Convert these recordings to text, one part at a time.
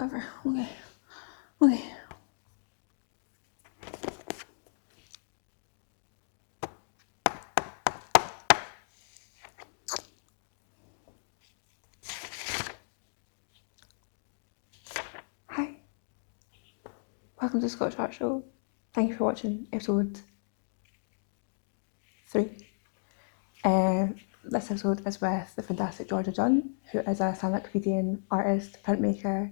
whatever. Okay. Hi. Welcome to the Scottish Art Show. Thank you for watching episode 3. This episode is with the fantastic Georgia Dunn, who is a stand-up comedian, artist, printmaker,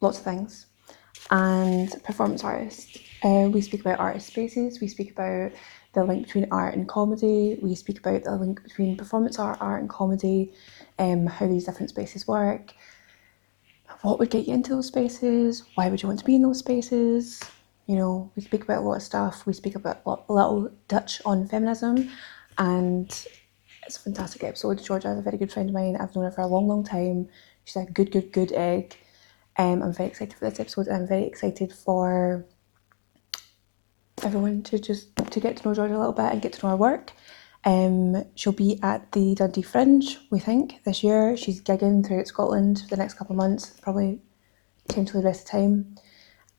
lots of things, and performance artist. We speak about artist spaces, we speak about the link between art and comedy, we speak about the link between performance art and comedy, how these different spaces work, what would get you into those spaces, why would you want to be in those spaces. You know, we speak about a lot of stuff. We speak about a little touch on feminism, and it's a fantastic episode. Georgia is a very good friend of mine. I've known her for a long time. She's a good egg. I'm very excited for this episode, and I'm very excited for everyone to get to know Georgia a little bit and get to know her work. She'll be at the Dundee Fringe, we think, this year. She's gigging throughout Scotland for the next couple of months, probably potentially the rest of the time.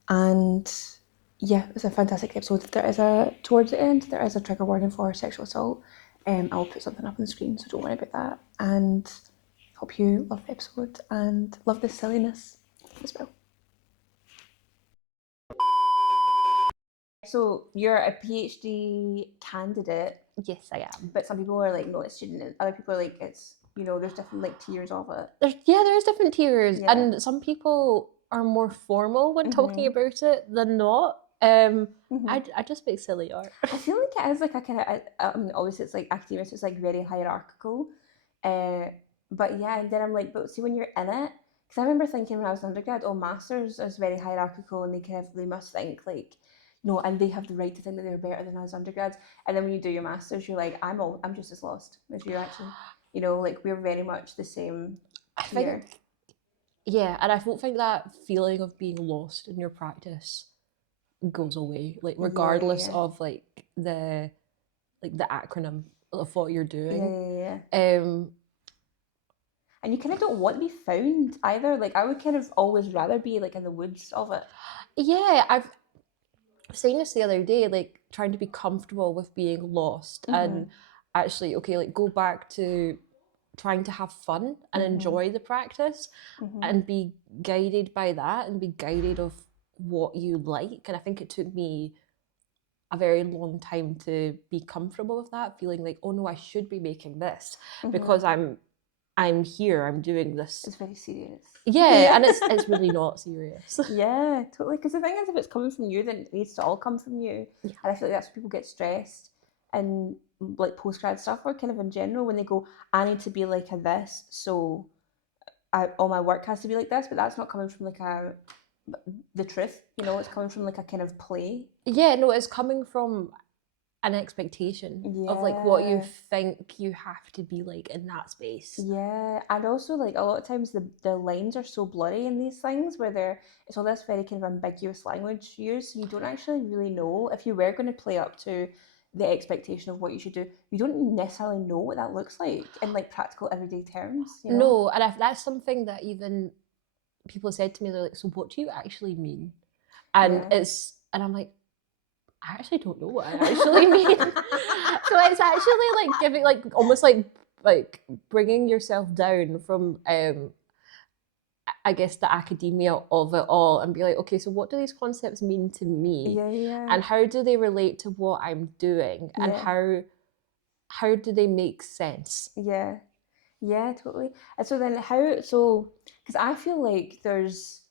And yeah, it's a fantastic episode. Towards the end, there is a trigger warning for sexual assault. I'll put something up on the screen, so don't worry about that. And hope you love the episode and love the silliness as well. So you're a PhD candidate. Yes, I am. But some people are like, no, it's student. And other people are like, it's, you know, there's different like tiers of it. There's different tiers, Yeah. and some people are more formal when talking about it than not. I just make silly art. I feel like it is like a kind of, I mean, obviously it's like academia, so it's like very hierarchical. But yeah, and then I'm like, but see when you're in it, because I remember thinking when I was an undergrad, oh, masters is very hierarchical, and they must think like, no, and they have the right to think that they're better than us undergrads. And then when you do your masters, you're like, I'm just as lost as you actually. You know, like we're very much the same here. Yeah, and I don't think that feeling of being lost in your practice goes away, like regardless of like the acronym of what you're doing. And you kind of don't want to be found either. Like I would kind of always rather be like in the woods of it. Yeah, I've saying this the other day, like trying to be comfortable with being lost and actually, okay, like go back to trying to have fun and enjoy the practice and be guided by that and be guided of what you like. And I think it took me a very long time to be comfortable with that, feeling like, oh no, I should be making this because I'm here, I'm doing this. It's very serious. Yeah, and it's really not serious. Yeah, totally. Because the thing is, if it's coming from you, then it needs to all come from you. Yeah. And I feel like that's where people get stressed and like postgrad stuff, or kind of in general, when they go, I need to be like a this, so all my work has to be like this, but that's not coming from like the truth, you know, it's coming from like a kind of play. Yeah, no, it's coming from an expectation of like what you think you have to be like in that space. Yeah, and also like a lot of times the lines are so blurry in these things where it's all this very kind of ambiguous language used, so you don't actually really know if you were going to play up to the expectation of what you should do. You don't necessarily know what that looks like in like practical everyday terms. You know? No, and that's something that even people said to me. They're like, "So what do you actually mean?" And and I'm like, I actually don't know what I actually mean. So it's actually like giving, like almost like bringing yourself down from, I guess, the academia of it all, and be like, okay, so what do these concepts mean to me? And how do they relate to what I'm doing? And how do they make sense? Yeah, totally. And so then because I feel like there's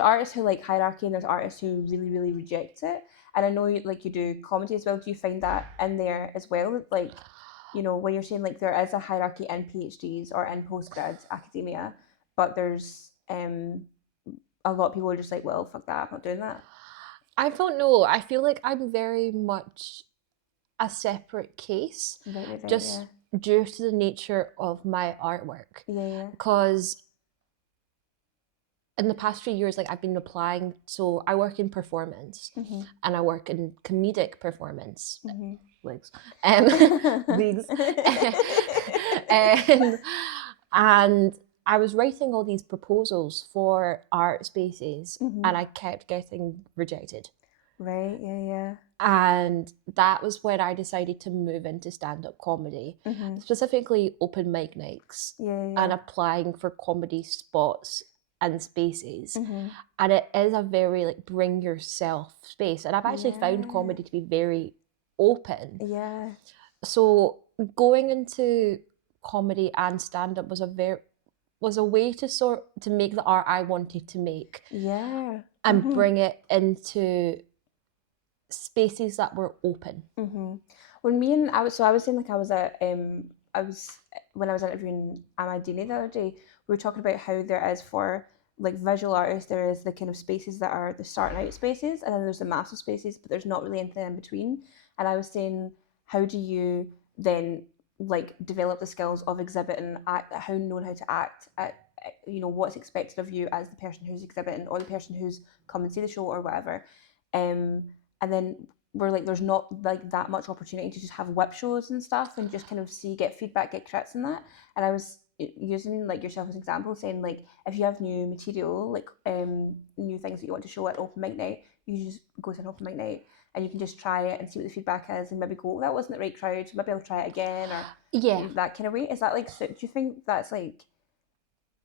artists who like hierarchy and there's artists who really reject it. And I know you do comedy as well. Do you find that in there as well? Like, you know, when you're saying like there is a hierarchy in PhDs or in postgrad academia, but there's a lot of people are just like, well, fuck that, I'm not doing that. I don't know. I feel like I'm very much a separate case, just due to the nature of my artwork. Because in the past 3 years, like I've been applying, so I work in performance and I work in comedic performance, wigs, wigs, and And I was writing all these proposals for art spaces, and I kept getting rejected. Right, yeah. And that was when I decided to move into stand-up comedy, specifically open mic nights, and applying for comedy spots and spaces. And it is a very like bring yourself space. And I've actually found comedy to be very open. Yeah. So going into comedy and stand-up was a way to make the art I wanted to make. Yeah. And bring it into spaces that were open. When I was saying like I was when I was interviewing Am Dini the other day, we were talking about how there is for like visual artists, there is the kind of spaces that are the starting out spaces, and then there's the massive spaces, but there's not really anything in between. And I was saying, how do you then like develop the skills of exhibiting, knowing how to act at what's expected of you as the person who's exhibiting or the person who's come and see the show or whatever, and then we're like there's not like that much opportunity to just have whip shows and stuff and just kind of get feedback, get crits and that. And I was using like yourself as an example, saying like if you have new material, like new things that you want to show at open mic night, you just go to an open mic night and you can just try it and see what the feedback is and maybe go, that wasn't the right crowd, so maybe I'll try it again, or that kind of way. Is that like, do you think that's like,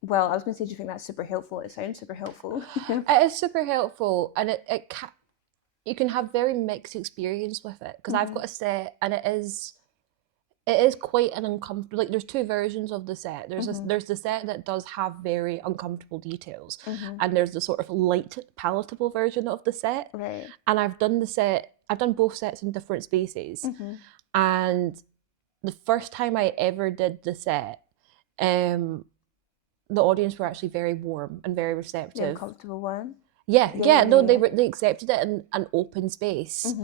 well, I was going to say, do you think that's super helpful? It sounds super helpful. It is super helpful, and you can have very mixed experience with it, because I've got a set and it is quite an uncomfortable, like there's two versions of the set. There's there's the set that does have very uncomfortable details, and there's the sort of light palatable version of the set. Right. And I've done both sets in different spaces. And the first time I ever did the set, the audience were actually very warm and very receptive. The uncomfortable one. They accepted it in an open space.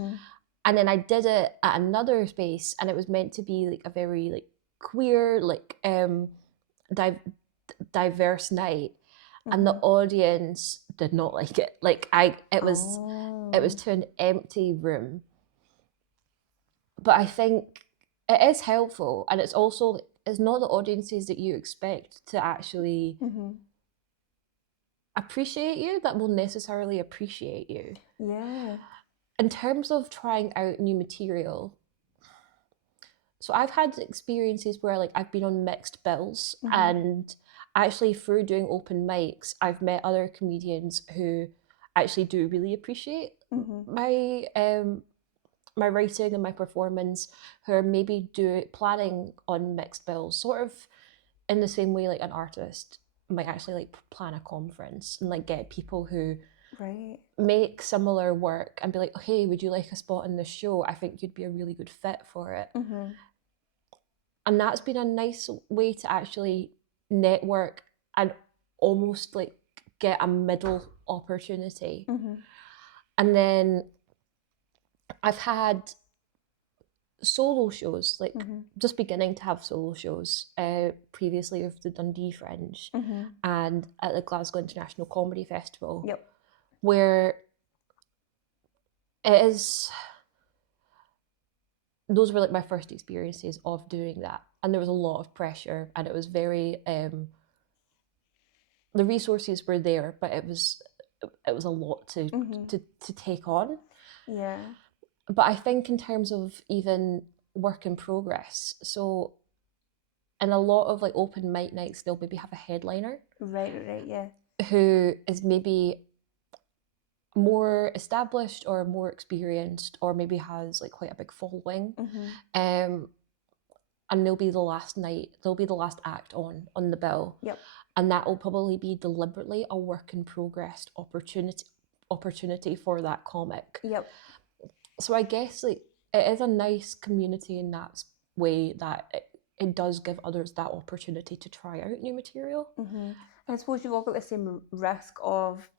And then I did it at another space, and it was meant to be like a very like queer, like diverse night, and the audience did not like it. Like it was to an empty room. But I think it is helpful, and it's also, it's not the audiences that you expect to actually appreciate you that will necessarily appreciate you. Yeah. In terms of trying out new material, so I've had experiences where like I've been on mixed bills, and actually through doing open mics, I've met other comedians who actually do really appreciate my writing and my performance, who are maybe planning on mixed bills, sort of in the same way like an artist might actually like plan a conference and like get people who make similar work and be like, oh, hey, would you like a spot in this show? I think you'd be a really good fit for it. And that's been a nice way to actually network and almost like get a middle opportunity. And then I've had solo shows, like just beginning to have solo shows previously with the Dundee Fringe and at the Glasgow International Comedy Festival, where it is, those were like my first experiences of doing that, and there was a lot of pressure, and it was very the resources were there, but it was a lot to take on. But I think in terms of even work in progress, so in a lot of like open mic nights, they'll maybe have a headliner, who is maybe more established or more experienced, or maybe has like quite a big following, and they'll be the last act on the bill, and that will probably be deliberately a work in progress opportunity for that comic. So I guess like it is a nice community in that way, that it does give others that opportunity to try out new material. And I suppose you've all got the same risk of,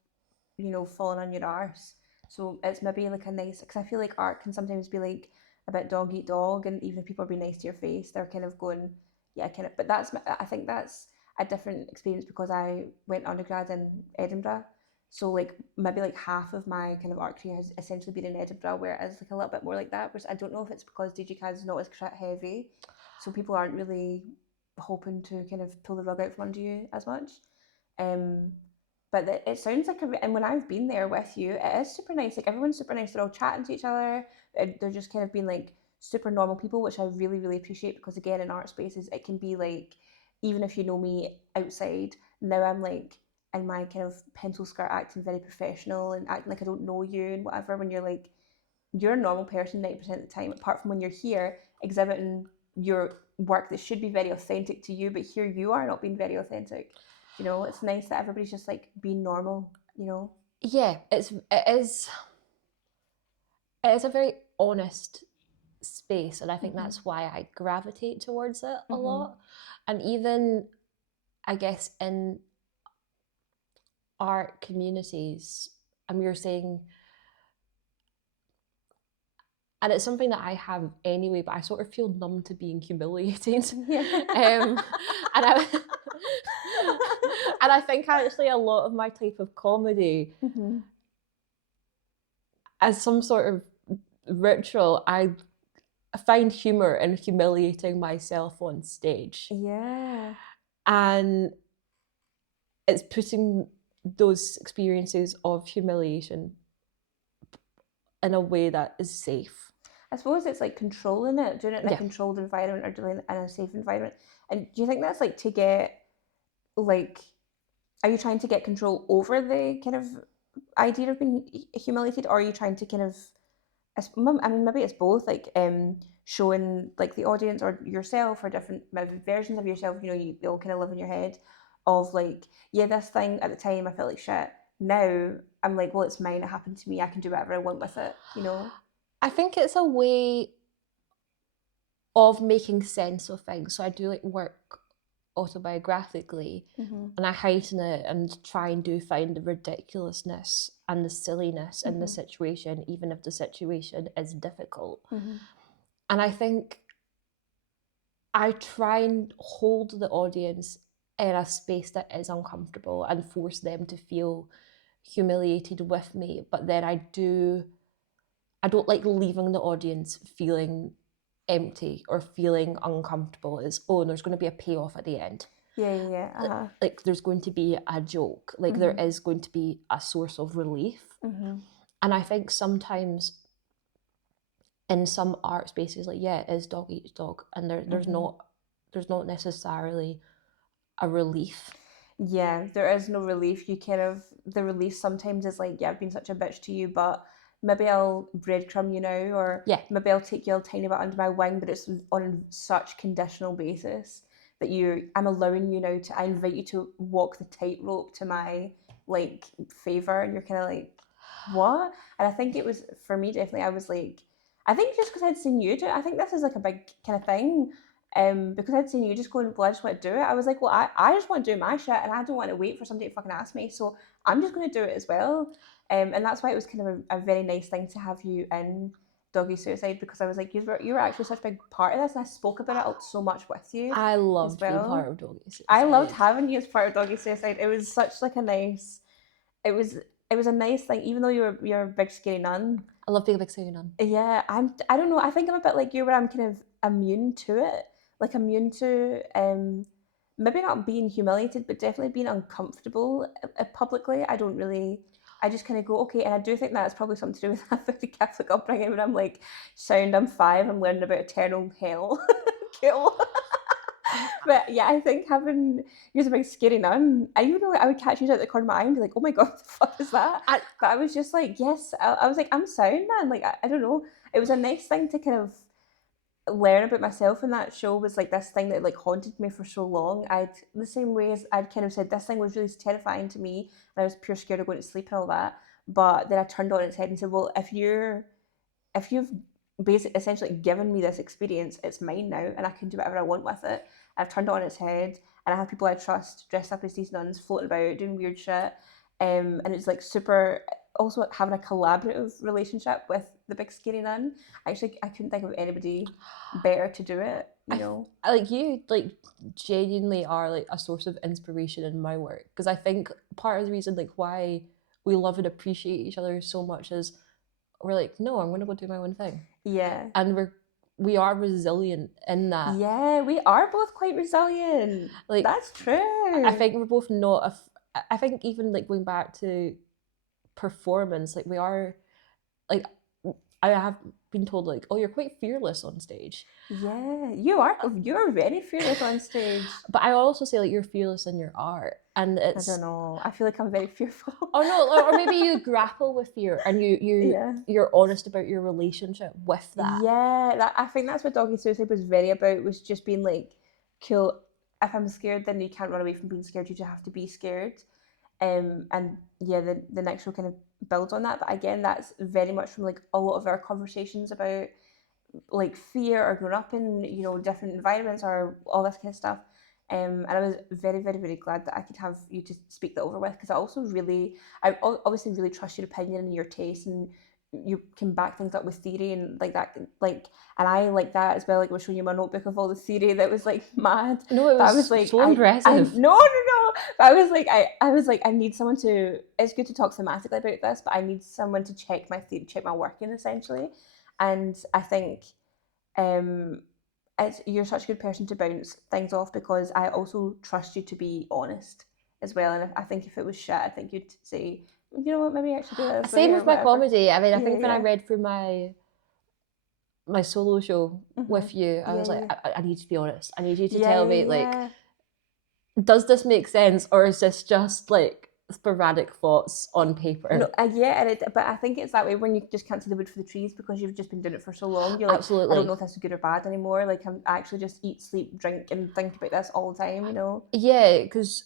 falling on your arse. So it's maybe like a nice, because I feel like art can sometimes be like a bit dog eat dog, and even if people are being nice to your face, they're kind of going, but I think that's a different experience because I went undergrad in Edinburgh. So like maybe like half of my kind of art career has essentially been in Edinburgh, where it's like a little bit more like that. Which I don't know if it's because DGCAD is not as crit heavy, so people aren't really hoping to kind of pull the rug out from under you as much. But it sounds like, and when I've been there with you, it is super nice. Like everyone's super nice. They're all chatting to each other. They're just kind of being like super normal people, which I really, really appreciate, because again, in art spaces, it can be like, even if you know me outside, now I'm like in my kind of pencil skirt acting very professional and acting like I don't know you and whatever, when you're like, you're a normal person 90% of the time, apart from when you're here exhibiting your work that should be very authentic to you, but here you are not being very authentic. You know, it's nice that everybody's just like being normal, you know? Yeah, it is a very honest space, and I think that's why I gravitate towards it a lot. And even, I guess, in art communities, you're saying, and it's something that I have anyway, but I sort of feel numb to being humiliated. Yeah. And I and I think actually a lot of my type of comedy, as some sort of ritual, I find humor in humiliating myself on stage. Yeah. And it's putting those experiences of humiliation in a way that is safe. I suppose it's like controlling it, doing it in a Yeah. controlled environment or doing it in a safe environment. And do you think that's like to get, like, are you trying to get control over the kind of idea of being humiliated, or are you trying to kind of, I mean, maybe it's both, like showing like the audience or yourself or different maybe versions of yourself, you know, they all kind of live in your head of like, yeah, this thing at the time I felt like shit. Now I'm like, well, it's mine. It happened to me. I can do whatever I want with it, you know? I think it's a way of making sense of things. So I do like work autobiographically, and I heighten it and try and do find the ridiculousness and the silliness in the situation, even if the situation is difficult. And I think I try and hold the audience in a space that is uncomfortable and force them to feel humiliated with me. But then I don't like leaving the audience feeling empty or feeling uncomfortable. It's, oh, there's going to be a payoff at the end. Yeah. Like there's going to be a joke. Like there is going to be a source of relief. And I think sometimes in some art spaces, like, yeah, it is dog eats dog, and there's not necessarily a relief. Yeah, there is no relief. You kind of, the relief sometimes is like, yeah, I've been such a bitch to you, but maybe I'll breadcrumb you now, or Yeah. maybe I'll take you a tiny bit under my wing, but it's on such conditional basis that I'm allowing you now to, I invite you to walk the tightrope to my like favor, and you're kind of like, what? And I think it was, for me, definitely, I was like, I think just because I'd seen you do it, I think this is like a big kind of thing. Because I'd seen you just going, well, I just want to do it. I was like, well, I just want to do my shit, and I don't want to wait for somebody to fucking ask me. So I'm just going to do it as well. And that's why it was kind of a very nice thing to have you in Doggy Suicide, because I was like, you were actually such a big part of this, and I spoke about it so much with you. I loved well. being part of Doggy Suicide. I loved having you as part of Doggy Suicide. It was such like a nice, it was a nice thing, even though you're a big scary nun. I love being a big scary nun. Yeah, I don't know. I think I'm a bit like you, where I'm kind of immune to it. Like immune to maybe not being humiliated, but definitely being uncomfortable publicly. I just kind of go, okay. And I do think that's probably something to do with that very Catholic upbringing, when I'm like, I'm 5, I'm learning about eternal hell. Cool. But yeah, I think having you as a big scary nun, I even know I would catch you out the corner of my eye and be like, oh my god, what the fuck is that? But I was just like, yes, I was like, I'm sound, man. Like, I don't know. It was a nice thing to kind of learn about myself, and that show was like this thing that like haunted me for so long. I'd, the same way as I'd kind of said, this thing was really terrifying to me, and I was pure scared of going to sleep and all that. But then I turned on its head and said, well, if you've basically essentially given me this experience, it's mine now, and I can do whatever I want with it. I've turned it on its head, and I have people I trust dressed up as these nuns floating about doing weird shit. And it's like super, also having a collaborative relationship with the big scary nun. Actually, I couldn't think of anybody better to do it, you know. Like you, like, genuinely are like a source of inspiration in my work, because I think part of the reason like why we love and appreciate each other so much is we're like, no, I'm gonna go do my own thing. Yeah. And we are resilient in that. Yeah, we are both quite resilient. Like, that's true. I think we're both not. I think even like going back to performance, like we are, like I have been told like, oh, you're quite fearless on stage. Yeah, you are. You're very fearless on stage. But I also say like you're fearless in your art, and it's. I don't know. I feel like I'm very fearful. Oh no, or maybe you grapple with fear, and you're honest about your relationship with that. Yeah, I think that's what Doggy Suicide was very about. Was just being like, cool. If I'm scared, then you can't run away from being scared. You just have to be scared. And yeah, the next show kind of builds on that. But again, that's very much from like a lot of our conversations about like fear or growing up in different environments or all this kind of stuff. And I was very, very, very glad that I could have you to speak that over with, because I obviously really trust your opinion and your taste, and you can back things up with theory and like that, like, and I like that as well. Like, I was showing you my notebook of all the theory that was like mad. No, it was, I was like, so impressive. No. But I was like, I need someone to. It's good to talk thematically about this, but I need someone to check my theory, check my working essentially. And I think you're such a good person to bounce things off, because I also trust you to be honest as well. And I think if it was shit, I think you'd say, you know what, maybe I should do this. Same with my comedy. I mean, I think when I read through my solo show with you, I was like, I need to be honest. I need you to tell me, like, does this make sense, or is this just like sporadic thoughts on paper? No, but I think it's that way when you just can't see the wood for the trees, because you've just been doing it for so long. You're like, absolutely. I don't know if this is good or bad anymore. Like, I'm actually just eat, sleep, drink, and think about this all the time. Yeah, because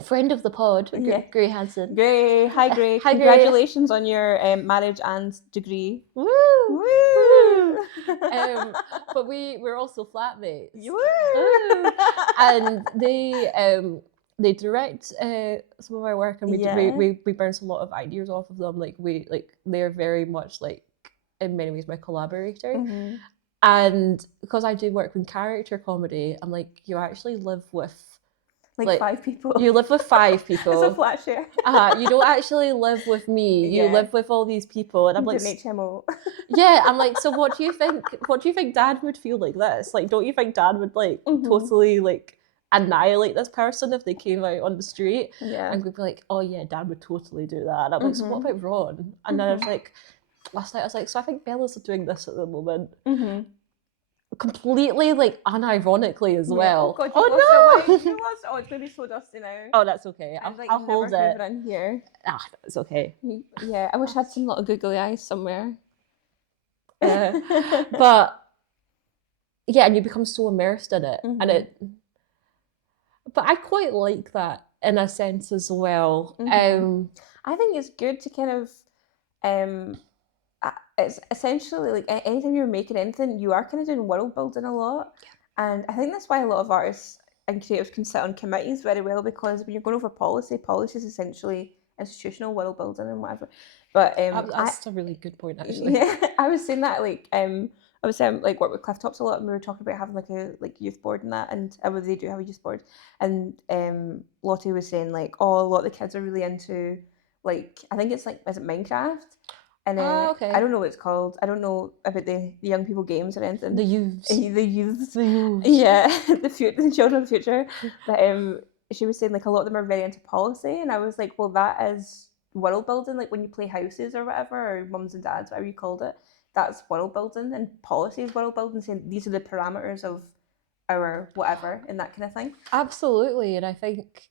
friend of the pod, Gray Hansen. Gray, hi Gray. Hi, congratulations on your marriage and degree. Woo! Woo! But we're also flatmates. Woo! And they direct some of our work, and we bounce a lot of ideas off of them. Like they're very much like, in many ways, my collaborator. Mm-hmm. And because I do work in character comedy, I'm like, you actually live with like 5 people. You live with 5 people. It's a flat share. You don't actually live with me. You live with all these people, and I'm like, HMO. Yeah, I'm like, so what do you think? What do you think Dad would feel like this? Like, don't you think Dad would like totally like annihilate this person if they came out on the street? Yeah. And we'd be like, oh yeah, Dad would totally do that. And I'm like, so what about Ron? And then I was like, last night I was like, so I think Bella's doing this at the moment. Completely like unironically as well. Oh, God, no! Oh, it's gonna be so dusty now. Oh, that's okay. I'll hold it. In here. It's okay. Yeah, I wish I had some little googly eyes somewhere. But yeah, and you become so immersed in it, and But I quite like that in a sense as well. I think it's good to kind of it's essentially like anytime you're making anything, you are kind of doing world building a lot. And I think that's why a lot of artists and creatives can sit on committees very well, because when you're going over policy is essentially institutional world building and whatever. But that's a really good point, actually. Yeah, I was saying that like I was saying like work with Cliff Tops a lot, and we were talking about having like a youth board and that, and they do have a youth board. And Lottie was saying like, oh, a lot of the kids are really into like, I think it's like, is it Minecraft? And okay. I don't know what it's called. I don't know about the young people games or anything. The youths. The youths. Yeah, the children of the future. But she was saying like a lot of them are very into policy, and I was like, well, that is world building. Like when you play houses or whatever, or mums and dads, whatever you called it, that's world building, and policy is world building, saying these are the parameters of our whatever and that kind of thing. Absolutely. And I think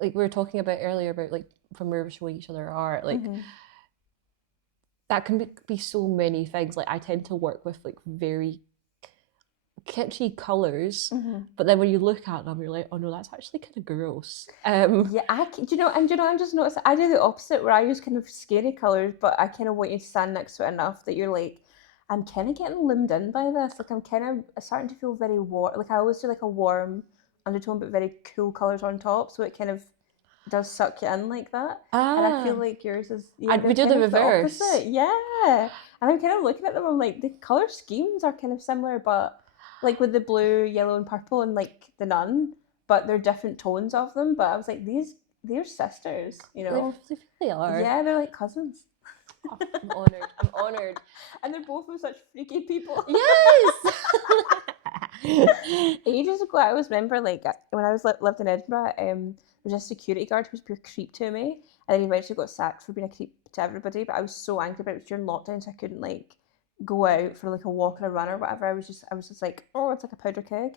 like we were talking about earlier about like when we were showing each other art, like that can be so many things. Like I tend to work with like very kitschy colours, but then when you look at them, you're like, oh no, that's actually kind of gross. Yeah, do you know, I'm just noticing I do the opposite, where I use kind of scary colours, but I kind of want you to stand next to it enough that you're like, I'm kind of getting limbed in by this. Like I'm kind of starting to feel very warm. Like I always do like a warm undertone, but very cool colours on top, so it kind of does suck you in like that. And I feel like yours is we do the reverse. Yeah, and I'm kind of looking at them, I'm like, the colour schemes are kind of similar, but like with the blue, yellow and purple and like the nun, but they're different tones of them. But I was like, they're sisters, you know. They really are. Yeah, they're like cousins. I'm honoured. honoured. And they're both with such freaky people. Yes. Ages ago, I always remember, like, when I was lived in Edinburgh, there was a security guard who was pure creep to me, and then he eventually got sacked for being a creep to everybody. But I was so angry about it. It was during lockdown, so I couldn't like go out for like a walk or a run or whatever. I was just like, oh, it's like a powder keg,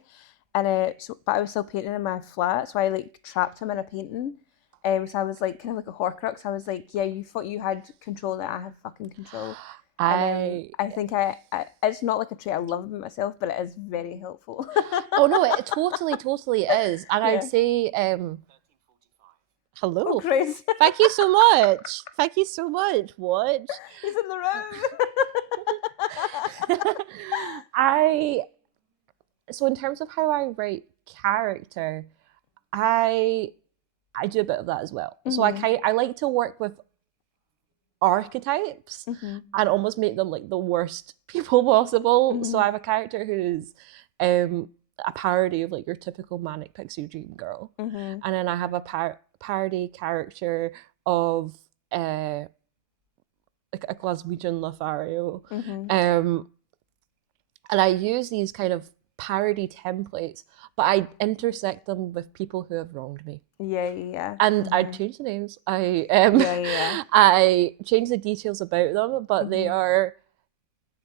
and but I was still painting in my flat, so I like trapped him in a painting. So I was like kind of like a Horcrux. I was like, yeah, you thought you had control, that I have fucking control. And I think I it's not like a trait I love about myself, but it is very helpful. Oh no, it totally is. And I'd say hello. Oh, Chris. Thank you so much. Thank you so much. What? He's in the room. So in terms of how I write character, I do a bit of that as well. Mm-hmm. So I like to work with archetypes and almost make them like the worst people possible. So I have a character who's a parody of like your typical manic pixie dream girl, and then I have a parody character of like a Glaswegian Lothario, and I use these kind of parody templates, but I intersect them with people who have wronged me. Yeah. And I change the names. I change the details about them, but they are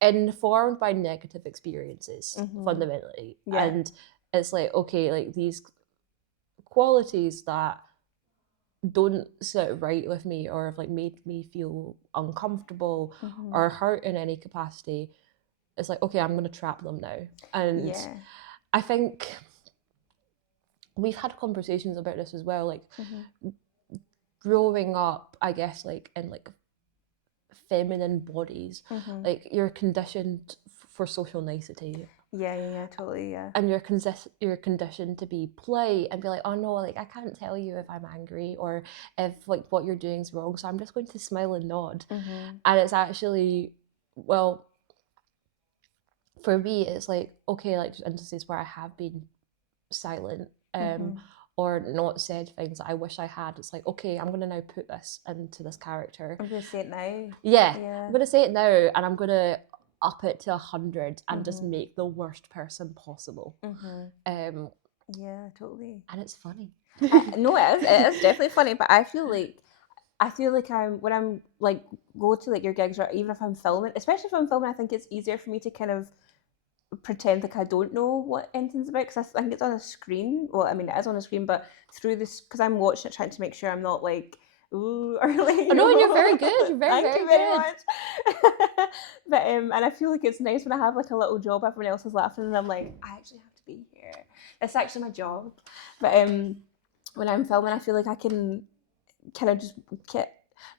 informed by negative experiences fundamentally. Yeah. And it's like, okay, like these qualities that don't sit right with me or have like made me feel uncomfortable or hurt in any capacity. It's like, okay, I'm going to trap them now. And I think we've had conversations about this as well, like growing up, I guess, like in like feminine bodies, like you're conditioned for social nicety. Yeah, totally, yeah. And you're conditioned to be polite and be like, oh no, like I can't tell you if I'm angry or if like what you're doing is wrong, so I'm just going to smile and nod. And it's actually, well, for me, it's like, okay, like there's instances where I have been silent or not said things that I wish I had. It's like, okay, I'm going to now put this into this character. I'm going to say it now. Yeah. I'm going to say it now, and I'm going to up it to 100 and just make the worst person possible. Yeah, totally. And it's funny. No, it is definitely funny, but I feel like when I'm like go to like your gigs, or even if I'm filming, especially if I'm filming, I think it's easier for me to kind of pretend like I don't know what anything's about, because I think it's on a screen. Well, I mean, it is on a screen, but through this, because I'm watching it trying to make sure I'm not like, ooh, or like, oh no, you're very good. You're very, Thank you very much. But and I feel like it's nice when I have like a little job, everyone else is laughing, and I'm like, I actually have to be here. It's actually my job. But when I'm filming, I feel like I can kind of just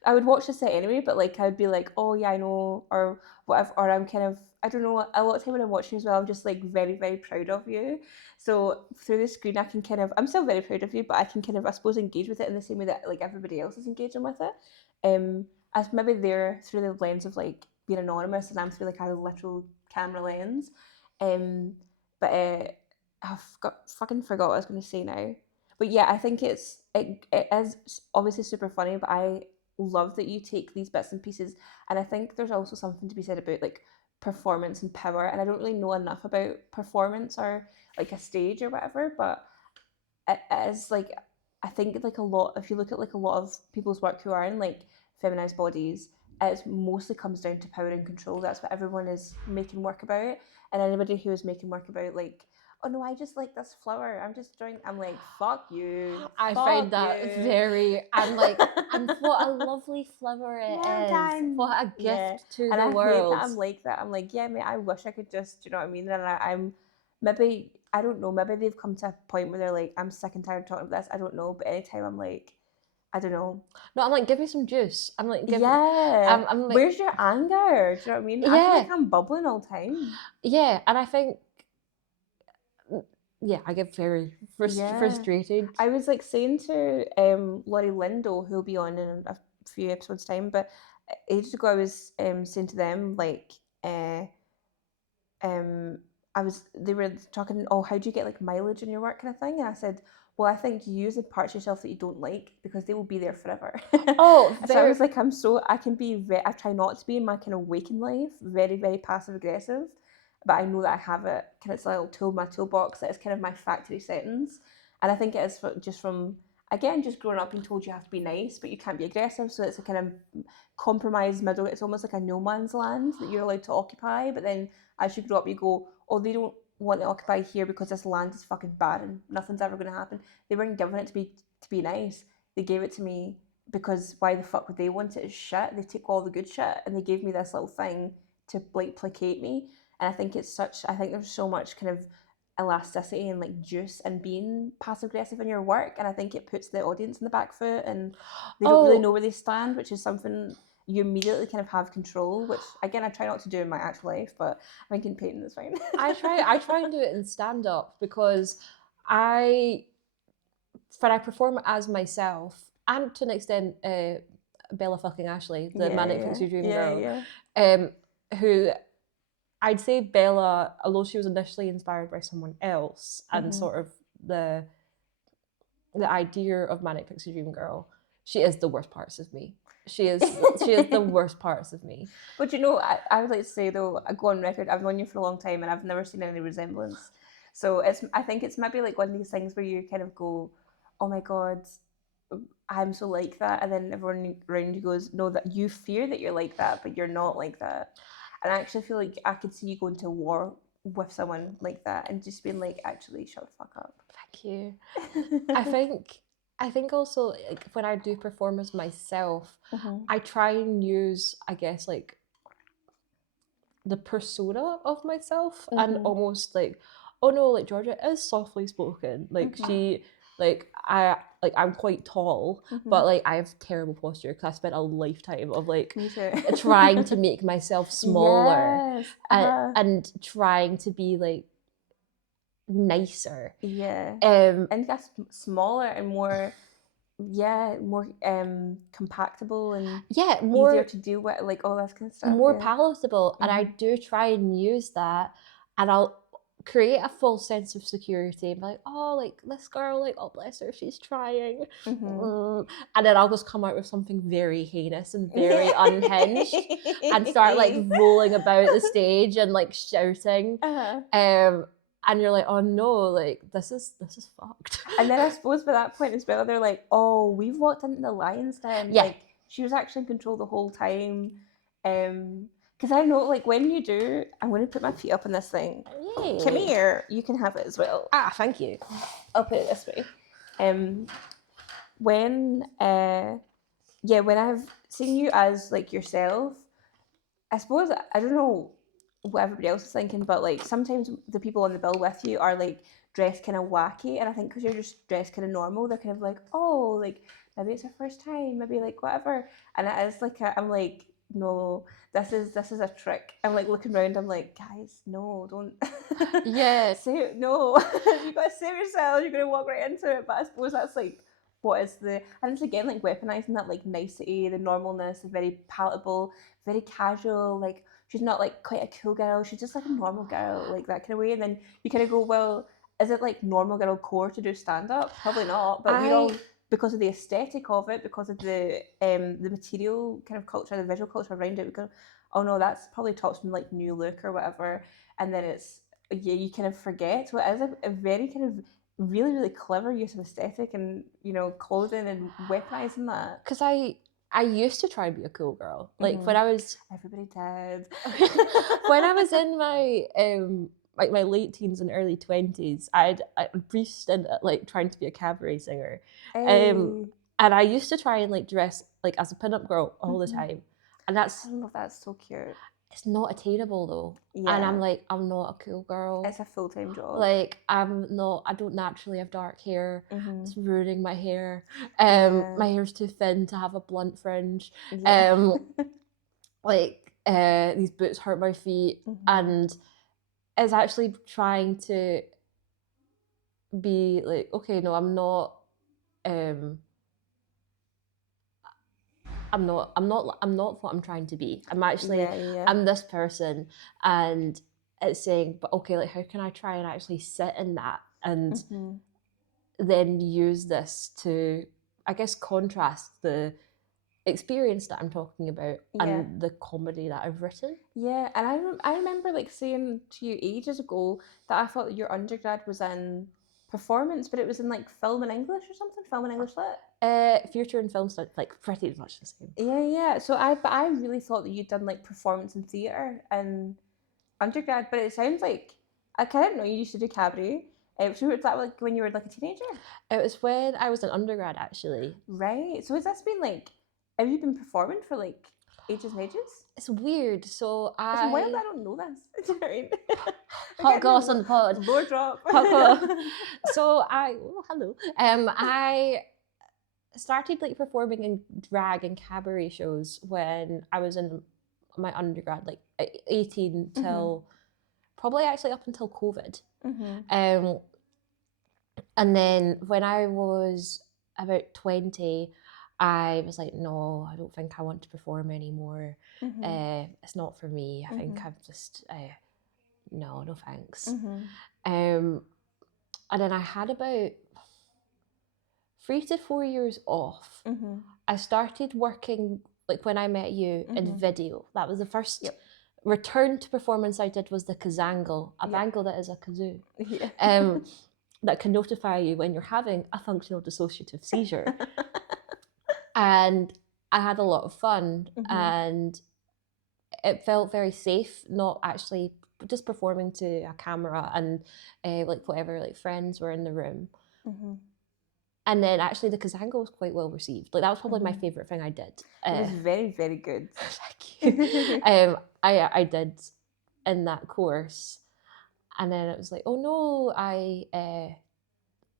I would watch the set anyway, but like I would be like, oh yeah, I know, or whatever, or I'm kind of, I don't know, a lot of time when I'm watching as well, I'm just like very, very proud of you. So through the screen, I can kind of, I'm still very proud of you, but I can kind of, I suppose, engage with it in the same way that like everybody else is engaging with it. As maybe they're through the lens of like being anonymous, and I'm through like a literal camera lens. But I've fucking forgot what I was going to say now. But yeah, I think it is obviously super funny, but I love that you take these bits and pieces, and I think there's also something to be said about like performance and power, and I don't really know enough about performance or like a stage or whatever, but it is like, I think like a lot, if you look at like a lot of people's work who are in like feminized bodies, it mostly comes down to power and control. That's what everyone is making work about, and anybody who is making work about like, oh no, I just like this flower, I'm just drawing, I'm like, fuck you. I find that very, I'm like, and what a lovely flower it is. What a gift to the world. And I hate that I'm like that. I'm like, yeah, mate, I wish I could just, you know what I mean? And I'm maybe, I don't know, maybe they've come to a point where they're like, I'm sick and tired of talking about this. I don't know, but anytime I'm like, I don't know. No, I'm like, give me some juice. I'm like, I'm like, where's your anger? Do you know what I mean? Yeah. I feel like I'm bubbling all the time. Yeah, and I think, yeah, I get very frustrated. I was like saying to Laurie Lindo, who'll be on in a few episodes time, but ages ago I was saying to them like, they were talking, oh, how do you get like mileage in your work kind of thing, and I said, well, I think you use the parts of yourself that you don't like because they will be there forever. Oh, So I was like, I can be, I try not to be in my kind of waking life, very, very passive aggressive, but I know that I have it, kind of, it's a little tool in my toolbox that is kind of my factory settings. And I think it is just from, again, just growing up being told you have to be nice, but you can't be aggressive. So it's a kind of compromise middle. It's almost like a no man's land that you're allowed to occupy. But then as you grow up, you go, oh, they don't want to occupy here because this land is fucking barren. Nothing's ever going to happen. They weren't given it to be nice. They gave it to me because why the fuck would they want it as shit? They took all the good shit and they gave me this little thing to like placate me. And I think I think there's so much kind of elasticity and like juice and being passive aggressive in your work, and I think it puts the audience in the back foot and they don't really know where they stand, which is something you immediately kind of have control, which again I try not to do in my actual life, but I think in painting is fine. I try and do it in stand up because when I perform as myself, and to an extent Bella fucking Ashley, the Manic Pixie Dream girl, who I'd say Bella, although she was initially inspired by someone else, and sort of the idea of Manic Pixie Dream Girl, she is the worst parts of me. She is the worst parts of me. But you know, I would like to say though, I go on record, I've known you for a long time and I've never seen any resemblance. So I think it's maybe like one of these things where you kind of go, oh my God, I'm so like that. And then everyone around you goes, no, that you fear that you're like that, but you're not like that. And I actually feel like I could see you going to war with someone like that and just being like, actually, shut the fuck up. Thank you. I think also like when I do perform as myself, I try and use, I guess, like the persona of myself and almost like, oh no, like Georgia is softly spoken. Like she, I'm quite tall, but like I have terrible posture because I spent a lifetime of like trying to make myself smaller and trying to be like nicer. And that's smaller and more compactable and more easier to deal with, like all that kind of stuff, more palatable. And I do try and use that, and I'll create a false sense of security and be like, oh, like this girl, like, oh bless her, she's trying. And then I'll just come out with something very heinous and very unhinged and start like rolling about the stage and like shouting. And you're like, oh no, like this is fucked. And then I suppose by that point as well, they're like, oh, we've walked into the lion's den. Yeah. Like she was actually in control the whole time. Because I know, like when you do, I'm going to put my feet up on this thing. Yay. Come here, you can have it as well. Ah, thank you. I'll put it this way. When I've seen you as like yourself, I suppose I don't know what everybody else is thinking, but like sometimes the people on the bill with you are like dressed kind of wacky, and I think because you're just dressed kind of normal, they're kind of like, oh, like maybe it's her first time, maybe like whatever, and it is like I'm like, no, this is a trick. I'm like looking around, I'm like, guys, no, don't say no. You gotta save yourself, you're gonna walk right into it. But I suppose that's like what is and it's again like weaponizing that like nicety, the normalness, the very palatable, very casual, like she's not like quite a cool girl, she's just like a normal girl, like that kind of way. And then you kind of go, well, is it like normal girl core to do stand-up? Probably not, but we're all, because of the aesthetic of it, because of the material kind of culture, the visual culture around it, we go, oh no, that's probably taught from like New Look or whatever. And then it's, you kind of forget. So it is a very kind of really, really clever use of aesthetic and, you know, clothing and weaponizing that. Because I used to try and be a cool girl. Like when I was... Everybody did. When I was in my like my late teens and early 20s, I brief stint at like trying to be a cabaret singer. And I used to try and like dress like as a pinup girl all the time. And that's so cute. It's not attainable though. Yeah. And I'm like, I'm not a cool girl. It's a full-time job. Like I don't naturally have dark hair. It's ruining my hair. My hair's too thin to have a blunt fringe. These boots hurt my feet. And it's actually trying to be like, okay, no, I'm not what I'm trying to be. I'm actually I'm this person, and it's saying, but okay, like how can I try and actually sit in that and then use this to, I guess, contrast the experience that I'm talking about and the comedy that I've written. Yeah, and I remember like saying to you ages ago that I thought that your undergrad was in performance, but it was in like film and English or something, film and English lit. Theatre and film stuff, like pretty much the same. Yeah. So I really thought that you'd done like performance and theatre in undergrad, but it sounds like I kind of know you used to do cabaret. So was that like when you were like a teenager? It was when I was an undergrad, actually. Right. So has this been like? Have you been performing for like ages and ages? It's weird. So It's wild. I don't know this. Hot goss on the pod. Lower drop. Hot goss. So hello. I started like performing in drag and cabaret shows when I was in my undergrad, like 18 till probably actually up until COVID. And then when I was about 20, I was like, no, I don't think I want to perform anymore. It's not for me. I think I've just, no thanks. And then I had about 3 to 4 years off. I started working, like when I met you, in video. That was the first return to performance I did, was the kazangle, a bangle that is a kazoo. That can notify you when you're having a functional dissociative seizure. And I had a lot of fun, and it felt very safe, not actually just performing to a camera and like whatever, like friends were in the room. And then actually the kazango was quite well received. Like that was probably my favourite thing I did. It was very, very good. Thank you. I did in that course. And then it was like, oh no, I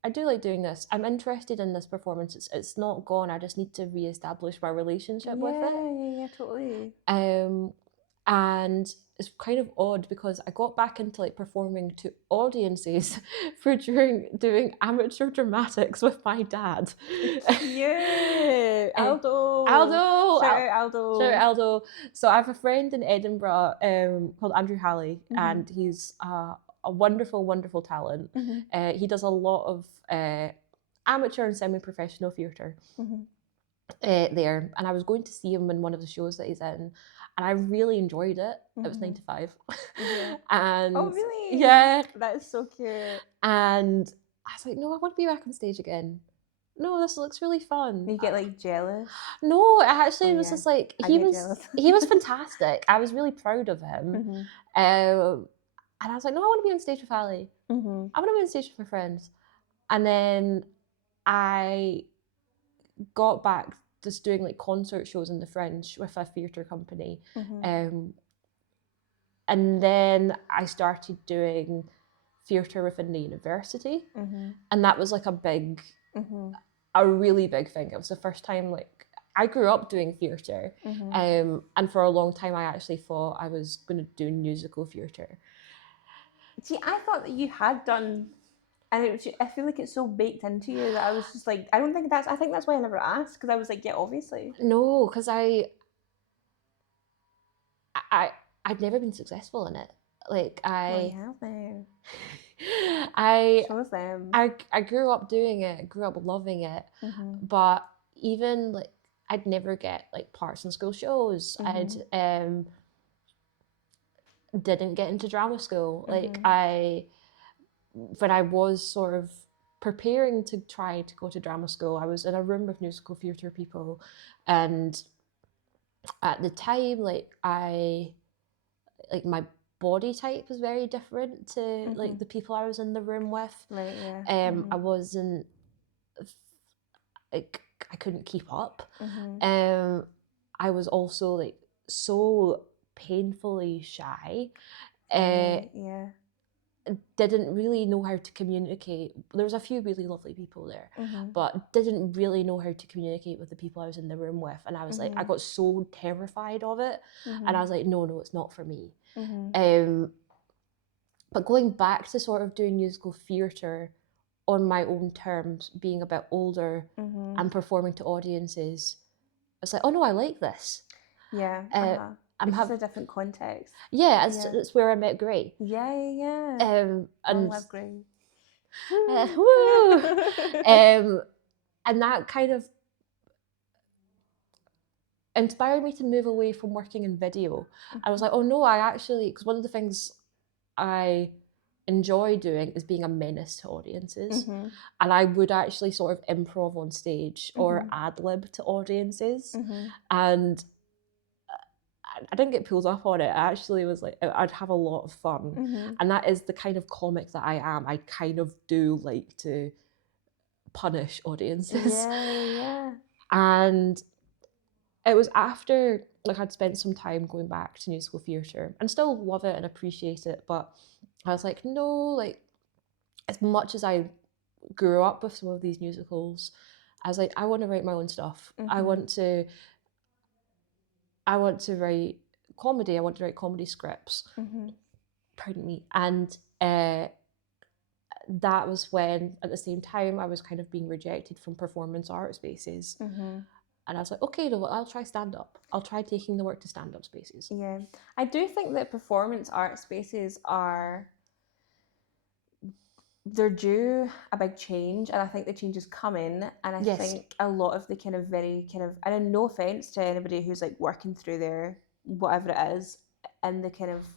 do like doing this. I'm interested in this performance. It's not gone. I just need to reestablish my relationship with it. Yeah, totally. And it's kind of odd because I got back into like performing to audiences for doing amateur dramatics with my dad. Yeah, Aldo. Shout out Aldo. Shout out Aldo. So I have a friend in Edinburgh called Andrew Halley, and he's a wonderful, wonderful talent. He does a lot of amateur and semi-professional theatre there. And I was going to see him in one of the shows that he's in, and I really enjoyed it. It was 9 to 5. And oh, really? Yeah. That is so cute. And I was like, no, I want to be back on stage again. No, this looks really fun. You get like jealous? No, it actually was just like, he was fantastic. I was really proud of him. And I was like, no, I want to be on stage with Ali. I want to be on stage with my friends. And then I got back just doing like concert shows in the Fringe with a theatre company. And then I started doing theatre within the university. And that was like a really big thing. It was the first time, like, I grew up doing theatre. And for a long time I actually thought I was going to do musical theatre. See, I thought that you had done, and I feel like it's so baked into you that I was just like, I think that's why I never asked, because I was like, yeah, obviously. No, because I'd never been successful in it. Like I have now. Shows them. I grew up doing it, grew up loving it, but even like I'd never get like parts in school shows. I'd didn't get into drama school. Like when I was sort of preparing to try to go to drama school, I was in a room with musical theatre people, and at the time, like my body type was very different to like the people I was in the room with. Right, yeah. I wasn't like, I couldn't keep up. I was also like so painfully shy. Didn't really know how to communicate. There was a few really lovely people there, but didn't really know how to communicate with the people I was in the room with. And I was like, I got so terrified of it, and I was like, no, it's not for me. But going back to sort of doing musical theatre on my own terms, being a bit older and performing to audiences, it's like, oh no, I like this. Yeah. It's a different context. Yeah, it's where I met Gray. Yeah. And I love Gray. Woo! And that kind of inspired me to move away from working in video. I was like, oh no, I actually, because one of the things I enjoy doing is being a menace to audiences. Mm-hmm. And I would actually sort of improv on stage or Mm-hmm. ad lib to audiences. Mm-hmm. And I didn't get pulled up on it. I actually was like, I'd have a lot of fun. Mm-hmm. And that is the kind of comic that I am. I kind of do like to punish audiences. Yeah. And it was after like I'd spent some time going back to musical theatre and still love it and appreciate it, but I was like, no, like as much as I grew up with some of these musicals, I was like, I want to write my own stuff. Mm-hmm. I want to write comedy. I want to write comedy scripts. Mm-hmm. Pardon me. And that was when, at the same time, I was kind of being rejected from performance art spaces. Mm-hmm. And I was like, okay, no, I'll try stand up. I'll try taking the work to stand up spaces. Yeah. I do think that performance art spaces they're due a big change, and I think the change is coming, and I Yes. think a lot of the kind of very kind of, and no offense to anybody who's like working through their whatever it is in the kind of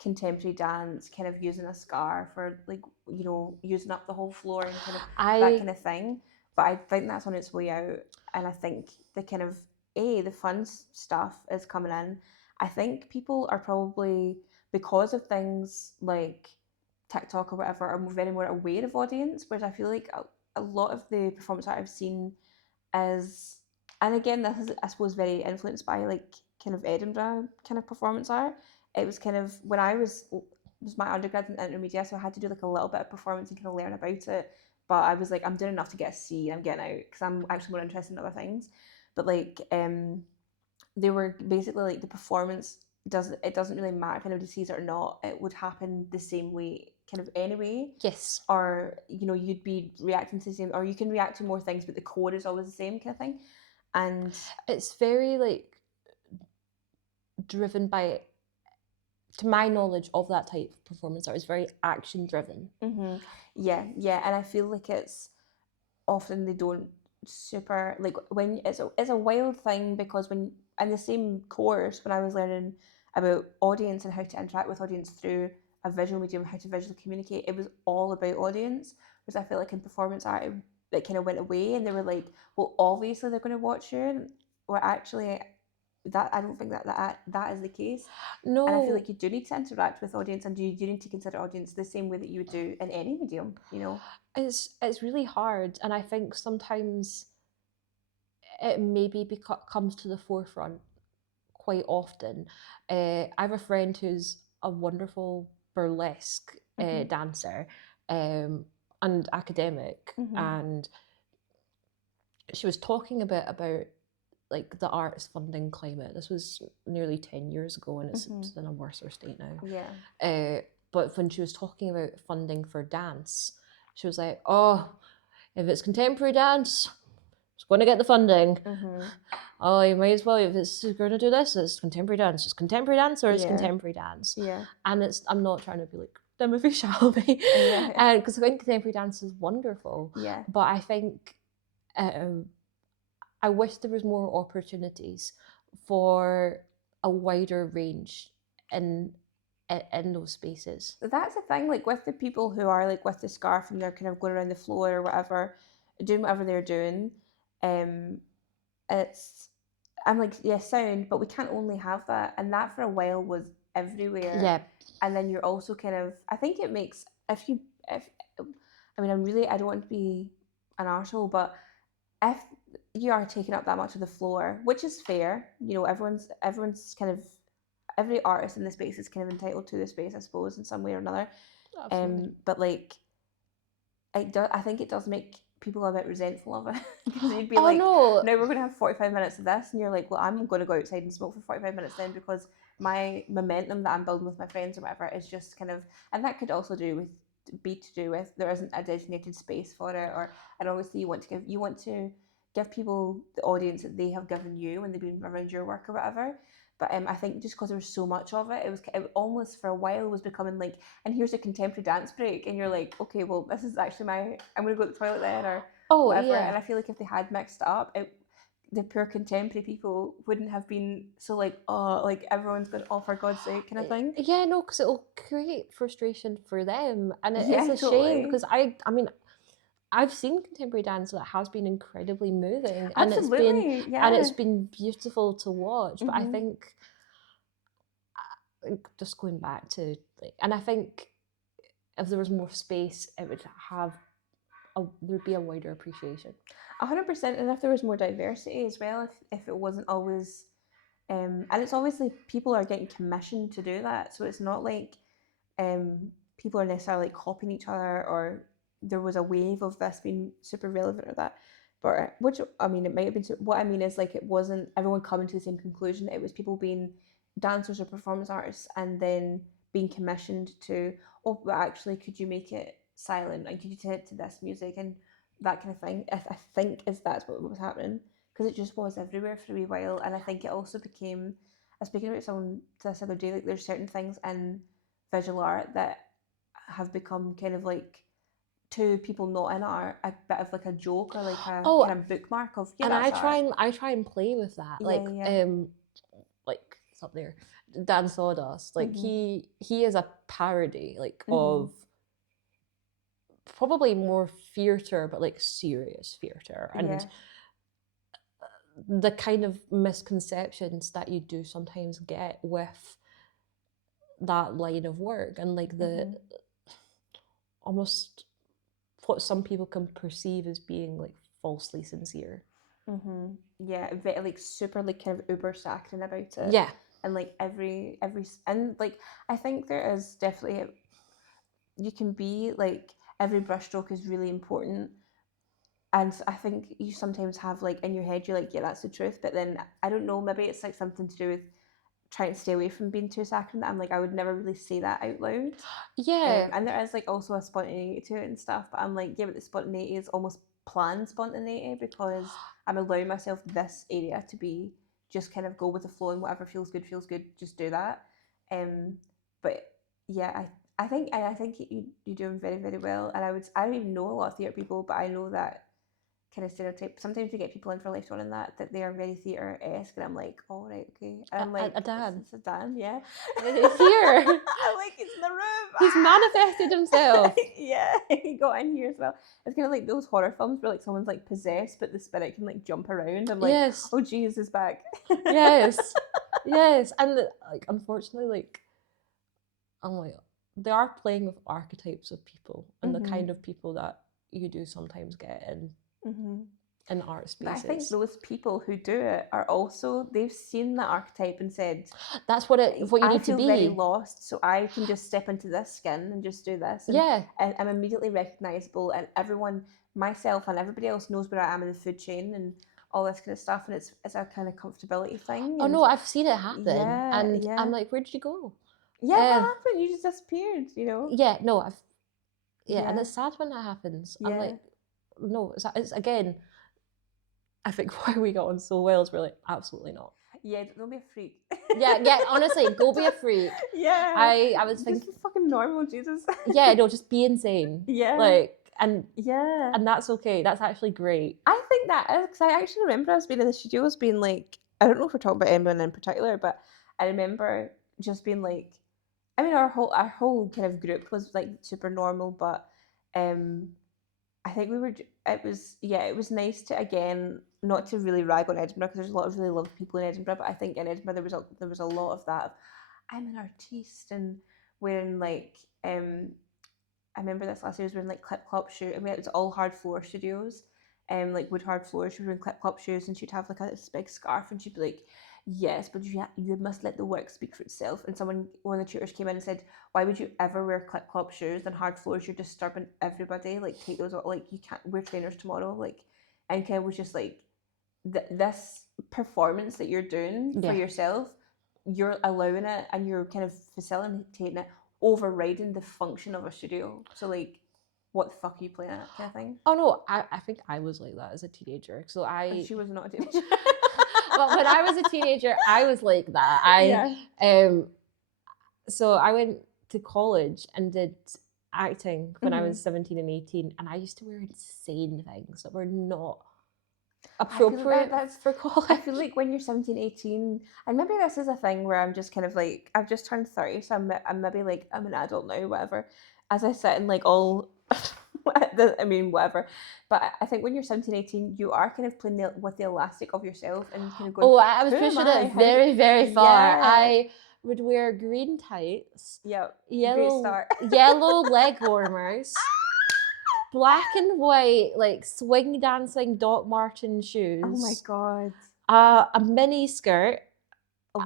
contemporary dance, kind of using a scarf or like, you know, using up the whole floor and kind of that kind of thing, but I think that's on its way out, and I think the kind of the fun stuff is coming in. I think people are probably, because of things like TikTok or whatever, are very more aware of audience, whereas I feel like a lot of the performance art I've seen is, and again, this is, I suppose, very influenced by like kind of Edinburgh kind of performance art. It was kind of when I was my undergrad in intermedia, so I had to do like a little bit of performance and kind of learn about it. But I was like, I'm doing enough to get a C, and I'm getting out because I'm actually more interested in other things. But like, they were basically like the performance doesn't really matter if anybody sees it or not. It would happen the same way, kind of anyway. Yes. Or you know, you'd be reacting to the same, or you can react to more things, but the core is always the same kind of thing. And it's very like driven by, to my knowledge of that type of performance art, is very action driven. mm-hmm. yeah, and I feel like it's often they don't super like when it's a wild thing, because when in the same course when I was learning about audience and how to interact with audience through a visual medium, how to visually communicate, it was all about audience. Whereas I feel like in performance art it kind of went away, and they were like, well, obviously they're going to watch you, and we're actually that I don't think that is the case. No. And I feel like you do need to interact with audience, and you do need to consider audience the same way that you would do in any medium, you know. It's really hard, and I think sometimes it maybe comes to the forefront quite often. I have a friend who's a wonderful burlesque dancer and academic, and she was talking a bit about like the arts funding climate. This was nearly 10 years ago, and it's in a worse state now. Yeah. But when she was talking about funding for dance, she was like, oh, if it's contemporary dance, it's going to get the funding. Oh, you might as well, if it's going to do this, it's contemporary dance. It's contemporary dance or it's contemporary dance. Yeah. And I'm not trying to be like, Timothy Shelby. Yeah. Because I think contemporary dance is wonderful. Yeah. But I think I wish there was more opportunities for a wider range in those spaces. That's the thing, like with the people who are like with the scarf and they're kind of going around the floor or whatever, doing whatever they're doing, it's, I'm like, yeah, sound, but we can't only have that, and that for a while was everywhere. Yeah. And then you're also kind of, I think it makes, if I mean, I don't want to be an arsehole, but if you are taking up that much of the floor, which is fair, you know, everyone's kind of, every artist in the space is kind of entitled to the space, I suppose, in some way or another. Absolutely. But like, I think it does make people a bit resentful of it, because you'd be like, no, we're going to have 45 minutes of this, and you're like, well, I'm going to go outside and smoke for 45 minutes then, because my momentum that I'm building with my friends or whatever is just kind of, and that could also do with there isn't a designated space for it, or, and obviously you want to give people the audience that they have given you when they've been around your work or whatever. But I think just because there was so much of it, it almost for a while was becoming like, and here's a contemporary dance break, and you're like, okay, well, this is actually I'm going to go to the toilet then, or whatever. yeah. And I feel like if they had mixed it up, the pure contemporary people wouldn't have been so like, oh, like everyone's going, oh, for God's sake, kind of thing. Yeah, no, because it'll create frustration for them, and it's Yeah, a shame totally. because I mean, I've seen contemporary dance that has been incredibly moving, and Absolutely, yeah. it's been beautiful to watch. But I Mhm. think just going back to like, and I think if there was more space, it would have there'd be a wider appreciation. 100%, and if there was more diversity as well, if it wasn't always, and it's obviously people are getting commissioned to do that, so it's not like people are necessarily like copying each other, or there was a wave of this being super relevant or that. But which I mean, it might have been. What I mean is like it wasn't everyone coming to the same conclusion. It was people being dancers or performance artists, and then being commissioned to, oh, but actually, could you make it silent and could you take it to this music and that kind of thing. I think is that's what was happening because it just was everywhere for a wee while, and I think it also became. I was speaking about someone this other day. Like there's certain things in visual art that have become kind of like to people not in art a bit of like a joke or like a kind of bookmark of and that's art. I try and play with that, Yeah. like it's up there, Dan Sawdust, like Mm-hmm. he is a parody like Mm-hmm. of probably more theatre, but like serious theatre, and the kind of misconceptions that you do sometimes get with that line of work, and like the almost what some people can perceive as being like falsely sincere. Yeah, like super like kind of uber saccharine about it. Yeah, and like every and like I think there is definitely you can be like every brushstroke is really important, and I think you sometimes have like in your head you're like, yeah, that's the truth, but then I don't know, maybe it's like something to do with trying to stay away from being too saccharine, that I'm like I would never really say that out loud. yeah. And there is like also a spontaneity to it and stuff, but I'm like, yeah, but the spontaneity is almost planned spontaneity because I'm allowing myself this area to be just kind of go with the flow and whatever feels good, just do that. But yeah, I think you're doing very very well, and I don't even know a lot of theatre people, but I know that kind of stereotype. Sometimes we get people in for life on that they are very theatre esque, and I'm like, all right, okay. And I'm like, a Dan. it's a Dan, yeah. He's here. I'm like, it's in the room. He's manifested himself. Yeah, he got in here as well. It's kind of like those horror films where like someone's like possessed, but the spirit can like jump around. I'm like, yes. oh Jesus is back. yes, yes, and like unfortunately, like I'm like they are playing with archetypes of people and the kind of people that you do sometimes get in art spaces. But I think those people who do it are also, they've seen that archetype and said, that's what you need to be. I feel very lost, so I can just step into this skin and just do this. And yeah, I'm immediately recognisable, and everyone, myself and everybody else, knows where I am in the food chain and all this kind of stuff, and it's a kind of comfortability thing. Oh no, I've seen it happen, and yeah. I'm like, where did you go? Yeah, what happened? You just disappeared, you know? Yeah, no, and it's sad when that happens. Yeah. I'm like, no, it's again, I think why we got on so well is we're like, absolutely not. Yeah, don't be a freak. yeah, honestly, go be a freak. Yeah. I was thinking, just fucking normal, Jesus. yeah, no, just be insane. Yeah. Like, and that's okay. That's actually great. I think that is, because I actually remember us being in the studios being like, I don't know if we're talking about anyone in particular, but I remember just being like, I mean, our whole kind of group was like super normal, but I think it was nice to, again, not to really rag on Edinburgh, because there's a lot of really lovely people in Edinburgh, but I think in Edinburgh there was a lot of that. I'm an artiste, and wearing like I remember this last year was wearing like clip clop shoes. I mean, it was all hard floor studios, like wood hard floors. She was wearing clip clop shoes, and she'd have like a big scarf, and she'd be like, "Yes, but you must let the work speak for itself." And one of the tutors came in and said, "Why would you ever wear clip clop shoes on hard floors? You're disturbing everybody. Like, take those out. Like, you can't wear trainers tomorrow." Like, and Ken was just like, "This performance that you're doing for yourself, you're allowing it, and you're kind of facilitating it, overriding the function of a studio. So like, what the fuck are you playing at, kind of thing?" Oh no, I think I was like that as a teenager. So She was not a teenager. But when I was a teenager, I was like that. So I went to college and did acting when I was 17 and 18, and I used to wear insane things that were not appropriate for college. I feel like when you're 17, 18, and maybe this is a thing where I'm just kind of like, I've just turned 30, so I'm maybe like, I'm an adult now, whatever, as I sit in like all, I mean, whatever. But I think when you're 17, 18, you are kind of playing with the elastic of yourself and kind of going, oh, I was pushing it very, very far. Yeah. I would wear green tights, yellow leg warmers, black and white, like swing dancing Doc Marten shoes. Oh my God. A mini skirt.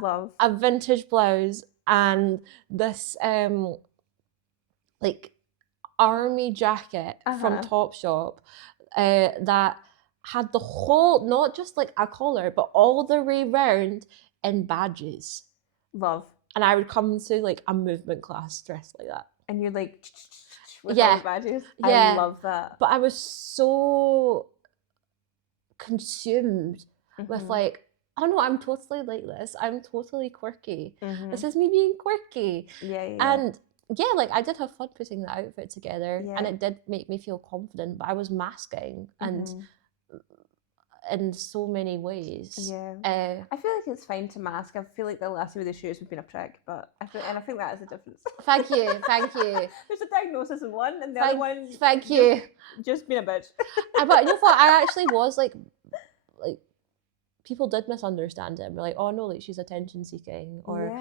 Love. A vintage blouse and this like army jacket from Topshop that had the whole, not just like a collar, but all the way round in badges. Love. And I would come to like a movement class dressed like that. And you're like, with all the badges. Yeah. I love that. But I was so consumed with like, oh no, I'm totally like this. I'm totally quirky. This is me being quirky. And yeah, like I did have fun putting the outfit together and it did make me feel confident, but I was masking and in so many ways. I feel like it's fine to mask. I feel like the last with the shoes would be a trick, but I think that is a difference. Thank you. There's a diagnosis in one, and the other one. Thank you. Just being a bitch. But you know what? I actually was like people did misunderstand it and be like, oh no, like she's attention seeking or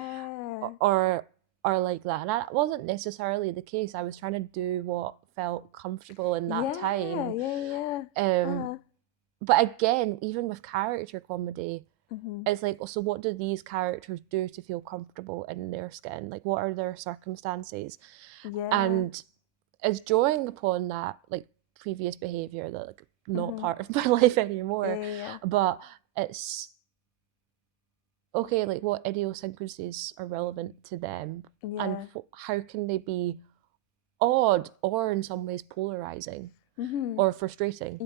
like that. And that wasn't necessarily the case. I was trying to do what felt comfortable in that time. But again, even with character comedy, it's like, so what do these characters do to feel comfortable in their skin? Like, what are their circumstances? And it's drawing upon that like previous behavior that like not part of my life anymore. But it's okay, like what idiosyncrasies are relevant to them and how can they be odd or in some ways polarizing or frustrating.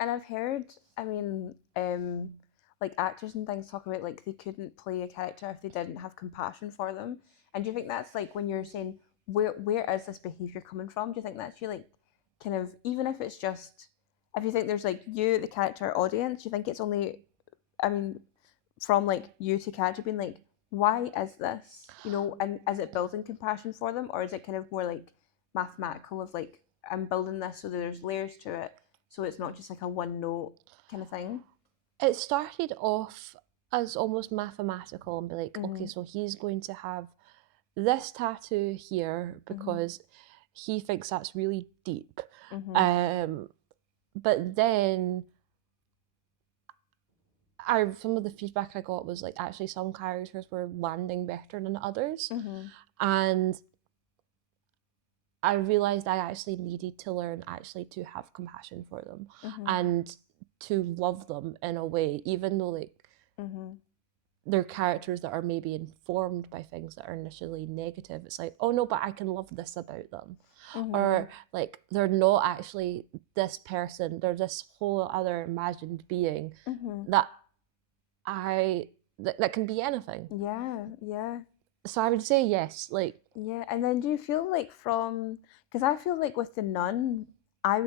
And I've heard, I mean, like actors and things talk about like they couldn't play a character if they didn't have compassion for them. And do you think that's like when you're saying where is this behavior coming from? Do you think that's you like kind of, even if it's just, if you think there's like you, the character, audience, do you think it's only, I mean, from like you to character being like, why is this, you know, and is it building compassion for them, or is it kind of more like mathematical of like, I'm building this so that there's layers to it, so it's not just like a one note kind of thing? It started off as almost mathematical and be like, okay, so he's going to have this tattoo here because he thinks that's really deep. But then some of the feedback I got was like actually some characters were landing better than others. And I realized I actually needed to learn actually to have compassion for them and to love them in a way, even though like they're characters that are maybe informed by things that are initially negative. It's like, oh no, but I can love this about them. Or like they're not actually this person, they're this whole other imagined being that that can be anything. So I would say yes, like. And then do you feel like from, because I feel like with the nun, I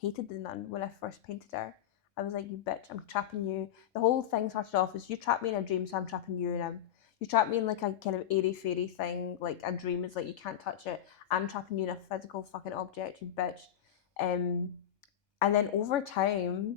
hated the nun when I first painted her. I was like, you bitch, I'm trapping you. The whole thing started off as you trap me in a dream, so I'm trapping you, and you trap me in like a kind of airy fairy thing, like a dream is like you can't touch it. I'm trapping you in a physical fucking object, you bitch. And then over time,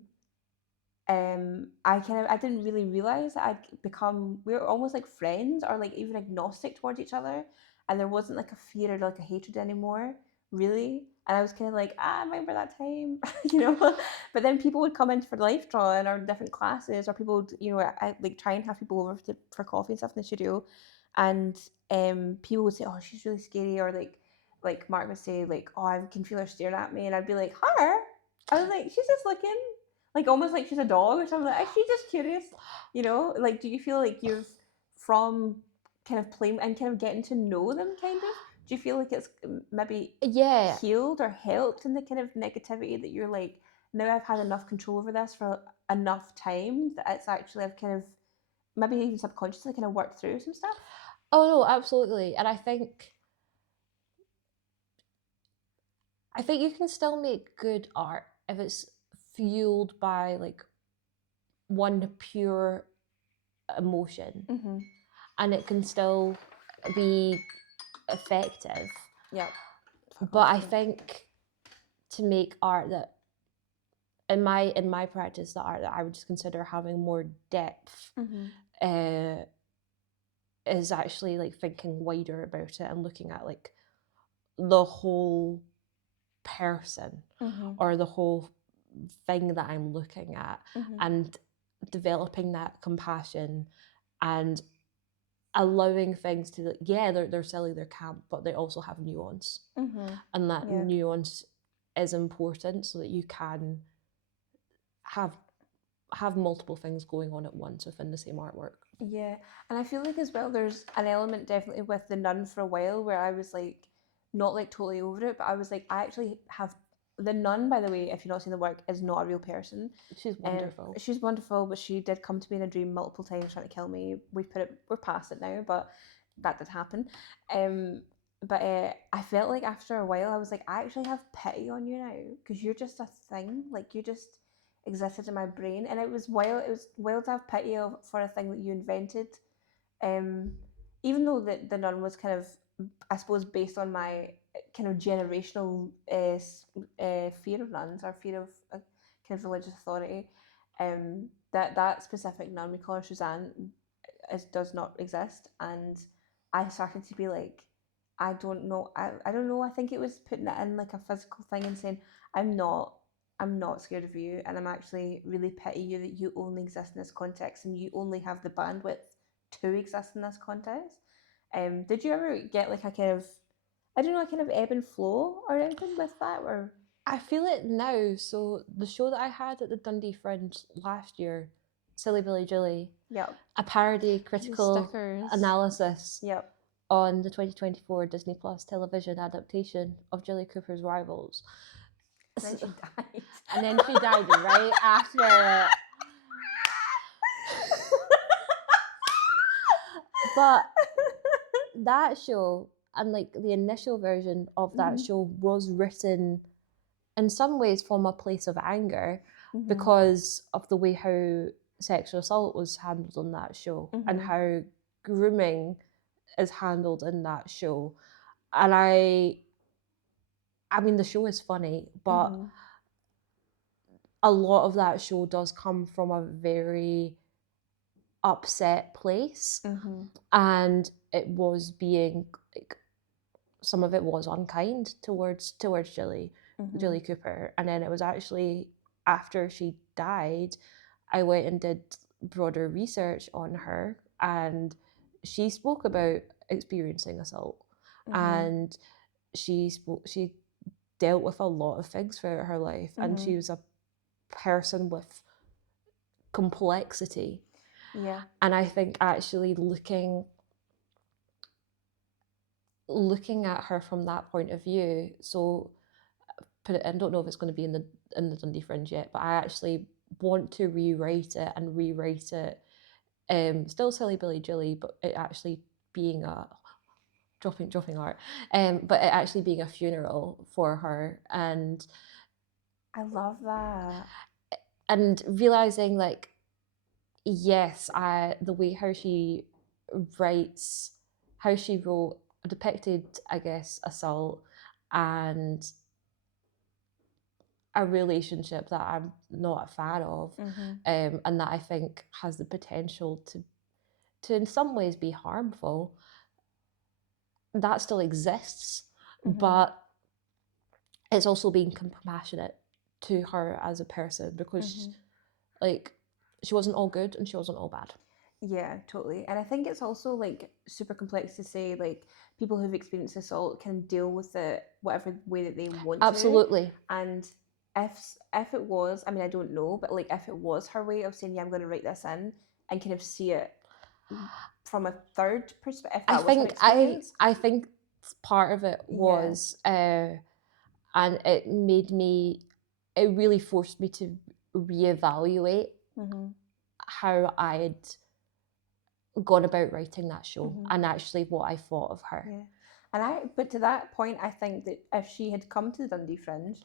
I didn't really realize that we were almost like friends or like even agnostic towards each other, and there wasn't like a fear or like a hatred anymore, really. And I was kind of like, I remember that time, you know. But then people would come in for life drawing or different classes, or people would, you know, I like try and have people over for coffee and stuff in the studio, and people would say, oh, she's really scary, or like Mark would say like, oh, I can feel her staring at me, and I'd be like, her? I was like, she's just looking. Like almost like she's a dog or something. Like, she's just curious, you know. Like, do you feel like you've from kind of playing and kind of getting to know them, kind of? Do you feel like it's maybe healed or helped in the kind of negativity that you're like, now I've had enough control over this for enough time that it's actually I've kind of maybe even subconsciously kind of worked through some stuff? Oh no, absolutely. And I think you can still make good art if it's fueled by like one pure emotion, and it can still be effective. Yeah. But I think to make art that in my practice, the art that I would just consider having more depth is actually like thinking wider about it and looking at like the whole person or the whole thing that I'm looking at and developing that compassion and allowing things to, like, yeah, they're silly, they're camp, but they also have nuance, and that nuance is important so that you can have multiple things going on at once within the same artwork. Yeah, and I feel like as well there's an element definitely with the nun for a while where I was like not like totally over it, but I was like, I actually have the nun, by the way, if you've not seen the work, is not a real person. She's wonderful. She's wonderful, but she did come to me in a dream multiple times trying to kill me. We're past it now, but that did happen. But I felt like after a while I was like, I actually have pity on you now because you're just a thing. Like you just existed in my brain, and it was wild to have pity for a thing that you invented. Even though the nun was kind of, I suppose, based on my kind of generational fear of nuns or fear of kind of religious authority. That specific nun, we call her Suzanne, does not exist, and I started to be like, I don't know, I don't know. I think it was putting it in like a physical thing and saying, I'm not scared of you, and I'm actually really pity you that you only exist in this context and you only have the bandwidth to exist in this context. Did you ever get like a kind of, I don't know, a kind of ebb and flow or anything with that? Or I feel it now. So the show that I had at the Dundee Fringe last year, Silly Billy Gilly, a parody critical analysis on the 2024 Disney Plus television adaptation of Jilly Cooper's Rivals. And then she died. And then she died right after. But that show and like the initial version of that show was written in some ways from a place of anger because of the way how sexual assault was handled on that show and how grooming is handled in that show. And I mean, the show is funny, but a lot of that show does come from a very upset place, and it was being like, some of it was unkind towards Jilly Cooper. And then it was actually after she died, I went and did broader research on her, and she spoke about experiencing assault, and she dealt with a lot of things throughout her life, and she was a person with complexity. Yeah. And I think actually looking at her from that point of view, so put it, I don't know if it's going to be in the Dundee Fringe yet, but I actually want to rewrite it, still Silly Billy Gilly, but it actually being a dropping art, but it actually being a funeral for her. And I love that. And realizing like, yes, the way how she writes, how she wrote, depicted, I guess, assault and a relationship that I'm not a fan of, and that I think has the potential to in some ways be harmful. That still exists, but it's also being compassionate to her as a person because, like, she wasn't all good and she wasn't all bad. Yeah, totally. And I think it's also like super complex to say like people who've experienced assault can deal with it whatever way that they want to. Absolutely. And if it was, I mean, I don't know, but like if it was her way of saying, yeah, I'm going to write this in and kind of see it from a third perspective, I think part of it was, and it made me, it really forced me to reevaluate how I'd gone about writing that show and actually what I thought of her. Yeah. But to that point, I think that if she had come to the Dundee Fringe,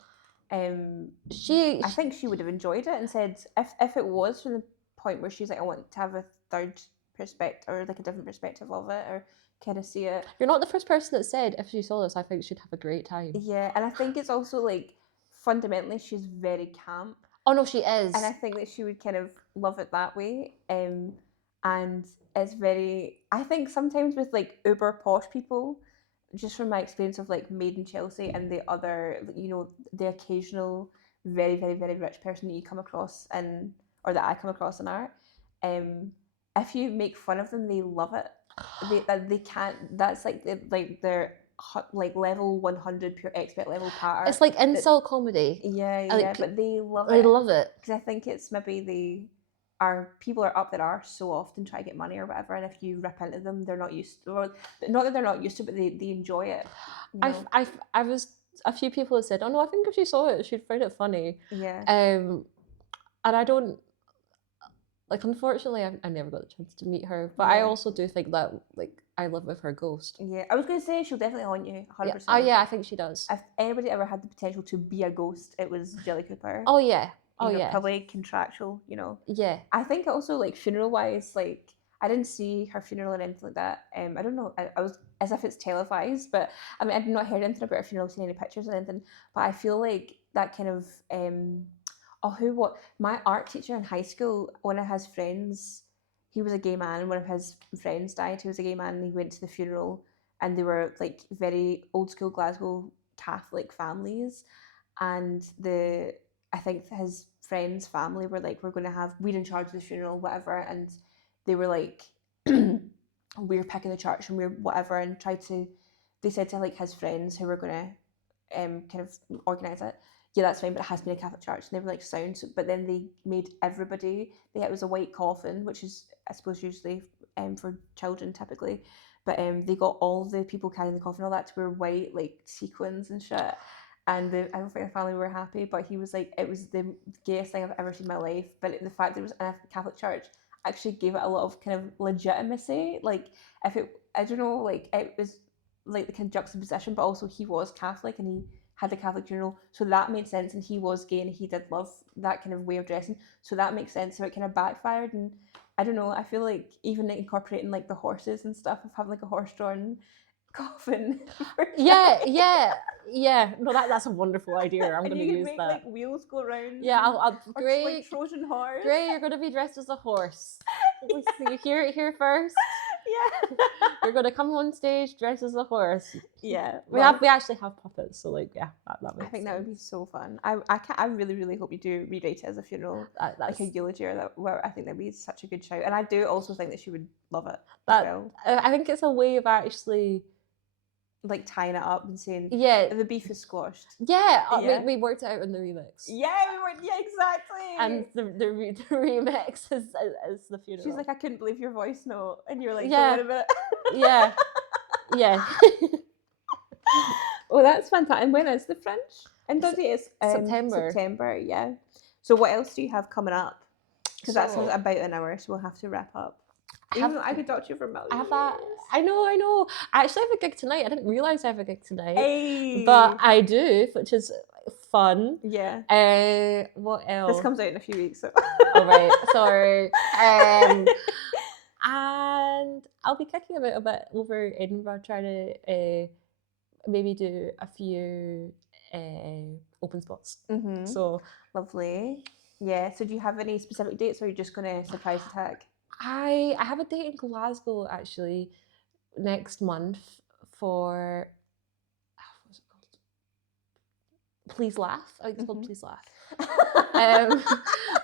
I think she would have enjoyed it and said, if it was from the point where she's like, I want to have a third perspective or like a different perspective of it, or kind of see it. You're not the first person that said, if she saw this, I think she'd have a great time. Yeah, and I think it's also like, fundamentally, she's very camp. Oh no, she is. And I think that she would kind of love it that way. And it's very, I think sometimes with like uber posh people, just from my experience of like Made in Chelsea and the other, you know, the occasional very, very, very rich person that you come across in, or that I come across in art, if you make fun of them, they love it. They can't, that's like their like level 100 pure expert level pattern. It's like insult comedy. Yeah, like, but they love it. They love it. Because I think it's maybe people are up there so often trying to get money or whatever, and if you rip into them, they're not used to, or not that they're not used to, but they enjoy it. You know? I was, a few people have said, oh no, I think if she saw it, she'd find it funny. Yeah. And I don't, like, unfortunately, I never got the chance to meet her, but I also do think that, like, I live with her ghost. Yeah, I was going to say she'll definitely haunt you, 100%. Yeah. Oh yeah, I think she does. If anybody ever had the potential to be a ghost, it was Jelly Cooper. Oh yeah. Oh you know, yeah. Probably contractual, you know. Yeah. I think also like funeral wise, like I didn't see her funeral or anything like that. I don't know. I was as if it's televised, but I mean, I've not heard anything about her funeral, seen any pictures or anything. But I feel like that kind of my art teacher in high school, one of his friends, he was a gay man. One of his friends died. He was a gay man, and he went to the funeral, and they were like very old school Glasgow Catholic families, and I think his friend's family were like, we're in charge of the funeral, whatever, and they were like, we're picking the church and we're whatever, and they said to like his friends who were gonna kind of organise it, yeah, that's fine, but it has to be a Catholic church, and they were like, sound. But then they made everybody, it was a white coffin, which is I suppose usually for children typically, but they got all the people carrying the coffin, all that, to wear white like sequins and shit. And I don't think the family were happy, but he was like, it was the gayest thing I've ever seen in my life. But the fact that it was in a Catholic church actually gave it a lot of kind of legitimacy. Like, I don't know, like it was like the kind of juxtaposition, but also he was Catholic and he had a Catholic funeral, so that made sense. And he was gay and he did love that kind of way of dressing, so that makes sense. So it kind of backfired, and I don't know. I feel like even incorporating like the horses and stuff of having like a horse-drawn coffin. Yeah. No, that's a wonderful idea. I'm going to use make, that. Like wheels go around. Yeah, I'll great. Like Trojan horse. Great, you're going to be dressed as a horse. You hear it here first. Yeah. You're going to come on stage dressed as a horse. Yeah. We actually have puppets, so like that makes I think sense. that would be so fun. I really, really hope you do rewrite it as a funeral, like a eulogy, or that. Where I think that'd be such a good shout, and I do also think that she would love it as well. I think it's a way of actually like tying it up and saying, yeah, the beef is squashed. Yeah. We worked it out in the remix. Yeah, exactly. And the remix is the funeral. She's like, I couldn't believe your voice note, and you're like, yeah, wait a minute. yeah. Oh, that's fantastic. And when is the Fringe? In Dundee, it's September. Yeah. So what else do you have coming up? Because that's about an hour, so we'll have to wrap up. I could talk to you for a million years. I know. I actually have a gig tonight. I didn't realise I have a gig tonight. Hey. But I do, which is fun. Yeah. What else? This comes out in a few weeks. So. Oh, right. Sorry. And I'll be kicking about a bit over Edinburgh, trying to maybe do a few open spots. Mm-hmm. So lovely. Yeah. So do you have any specific dates, or are you just going to surprise attack? I have a date in Glasgow actually next month for what's it called? Please Laugh. I think it's called Please Laugh.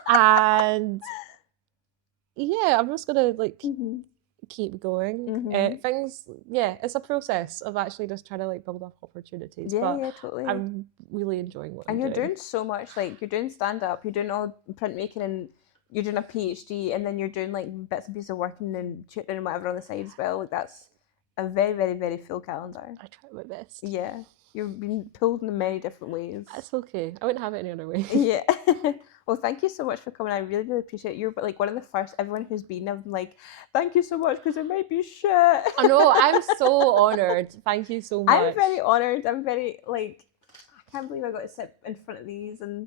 And yeah, I'm just gonna like keep going. Things, it's a process of actually just trying to like build up opportunities. Yeah, totally. I'm really enjoying what I'm doing. And you're doing so much. Like you're doing stand up, you're doing all printmaking, and you're doing a PhD, and then you're doing like bits and pieces of working and tutoring and whatever on the side as well. Like that's a very, very, very full calendar. I try my best. Yeah. You've been pulled in many different ways. That's okay. I wouldn't have it any other way. Yeah. Well, thank you so much for coming. I really, really appreciate it. You're like one of the first, everyone who's been, I'm like, thank you so much because it might be shit. I know, I'm so honoured. Thank you so much. I'm very honoured. I'm very, like, I can't believe I got to sit in front of these. And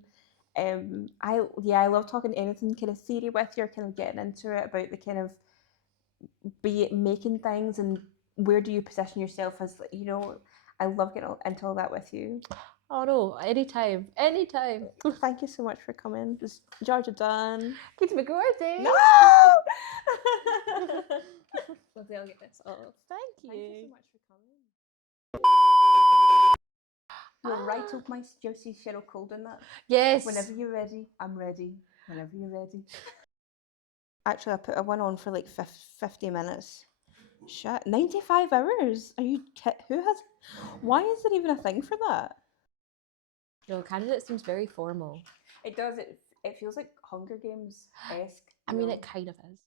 I love talking anything kind of theory with you, or kind of getting into it about the kind of be it making things and where do you position yourself as, you know, I love getting into all that with you. Oh no, anytime. Thank you so much for coming. This is Georgia Dunn. Keith McGorty. No! Lovely, I'll get this off. Thank you. Thank you so much for coming. You'll write up my juicy Cheryl Colden that. Yes. Whenever you're ready, I'm ready. Whenever you're ready. Actually, I put a one on for like 50 minutes. Shit, 95 hours? Are you who has? Why is there even a thing for that? No, candidate seems very formal. It does. It feels like Hunger Games-esque. I mean, it kind of is.